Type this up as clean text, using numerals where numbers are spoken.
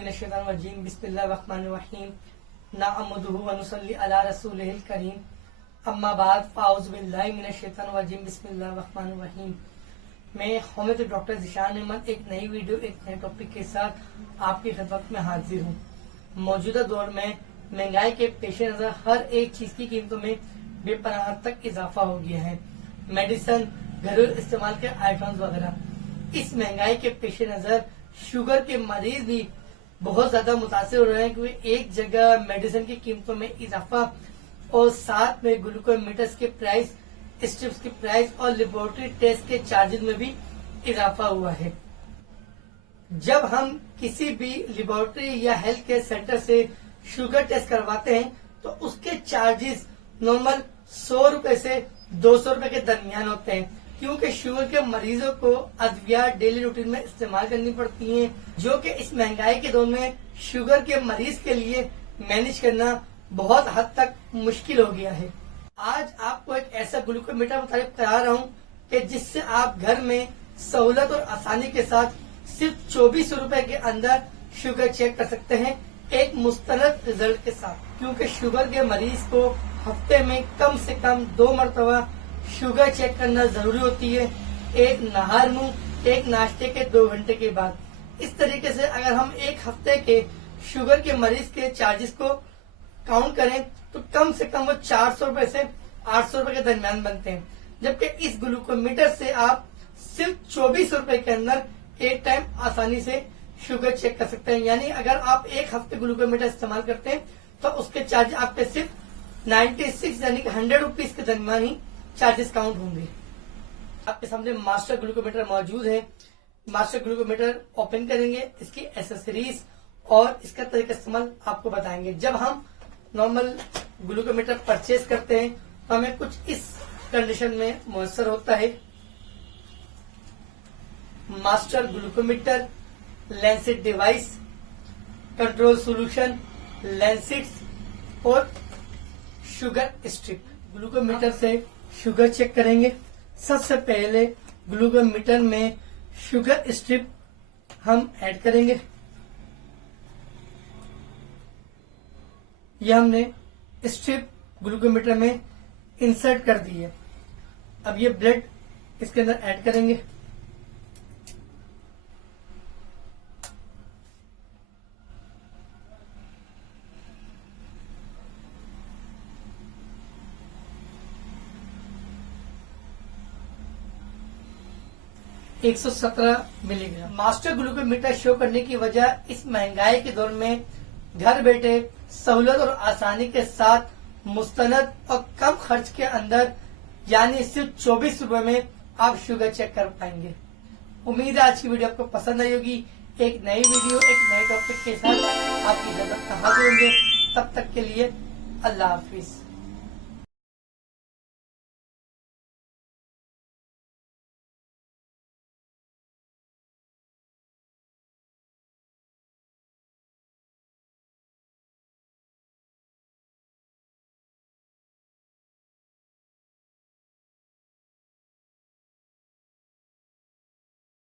मिनश्शैतानिर्रजीम बिस्मिल्लाहिर्रहमानिर्रहीम नअहमदुहु व नुसल्ली अला रसूलिहिल करीम अम्मा बाद फ़ाऊज़ु बिल्लाहि मिनश्शैतानिर्रजीम बिस्मिल्लाहिर्रहमानिर्रहीम। मैं होम्योपैथी डॉक्टर ज़ीशान अहमद एक नई वीडियो एक नए टॉपिक के साथ आपकी खिदमत में हाजिर हूँ। मौजूदा दौर में महंगाई के पेश नजर हर एक चीज की कीमतों में बेपनाह हद तक इजाफा हो गया है। मेडिसिन, घरेलू इस्तेमाल के आइटम्स वगैरह। इस महंगाई के पेश नजर शुगर के मरीज भी बहुत ज्यादा मुतासिर हो रहे हैं क्योंकि एक जगह मेडिसिन की कीमतों में इजाफा और साथ में ग्लूकोमीटर्स के प्राइस, स्ट्रिप्स की प्राइस और लेबोरेटरी टेस्ट के चार्जेस में भी इजाफा हुआ है। जब हम किसी भी लेबोरेटरी या हेल्थ केयर सेंटर से शुगर टेस्ट करवाते हैं तो उसके चार्जेस नॉर्मल 100 रुपए से 200 रुपए के दरमियान होते हैं, क्योंकि शुगर के मरीजों को अद्विया डेली रूटीन में इस्तेमाल करनी पड़ती हैं, जो कि इस महंगाई के दौर में शुगर के मरीज के लिए मैनेज करना बहुत हद तक मुश्किल हो गया है। आज आपको एक ऐसा ग्लूकोमीटर मुताबिक करा रहा हूँ कि जिससे आप घर में सहूलत और आसानी के साथ सिर्फ 24 रुपए के अंदर शुगर चेक कर सकते हैं एक मुस्तनद रिजल्ट के साथ, क्योंकि शुगर के मरीज को हफ्ते में कम से कम 2 मरतबा शुगर चेक करना जरूरी होती है, एक नहार मुंह एक नाश्ते के 2 घंटे के बाद। इस तरीके से अगर हम एक हफ्ते के शुगर के मरीज के चार्जेस को काउंट करें तो कम से कम वो 400 रुपए से 800 रुपए के दरमियान बनते हैं, जबकि इस ग्लूकोमीटर से आप सिर्फ 24 रुपए के अंदर एक टाइम आसानी से शुगर चेक कर सकते हैं। यानी अगर आप एक हफ्ते ग्लूकोमीटर इस्तेमाल करते हैं तो उसके चार्ज आपके सिर्फ 96 यानी कि 100 रुपीज के दरमियान ही चार्जेस काउंट होंगे। आपके सामने मास्टर ग्लूकोमीटर मौजूद है। मास्टर ग्लूकोमीटर ओपन करेंगे, इसकी एसेसरीज और इसका तरीका इस्तेमाल आपको बताएंगे। जब हम नॉर्मल ग्लूकोमीटर परचेज करते हैं तो हमें कुछ इस कंडीशन में मुयसर होता है। Master glucometer, lancet device, control solution, lancets और शुगर स्ट्रिप। ग्लूकोमीटर से शुगर चेक करेंगे। सबसे पहले ग्लूकोमीटर में शुगर स्ट्रिप हम ऐड करेंगे। यह हमने स्ट्रिप ग्लूकोमीटर में इंसर्ट कर दी है। अब ये ब्लड इसके अंदर ऐड करेंगे। एक 117 मिलीग्राम। मास्टर ग्लूकोमीटर शो करने की वजह इस महंगाई के दौर में घर बैठे सहूलत और आसानी के साथ मुस्तनद और कम खर्च के अंदर यानी सिर्फ 24 रुपए में आप शुगर चेक कर पाएंगे। उम्मीद है आज की वीडियो आपको पसंद आई होगी। एक नई वीडियो एक नए टॉपिक के साथ आपकी खिदमत में हाजिर होंगे। तब तक के लिए अल्लाह हाफिज।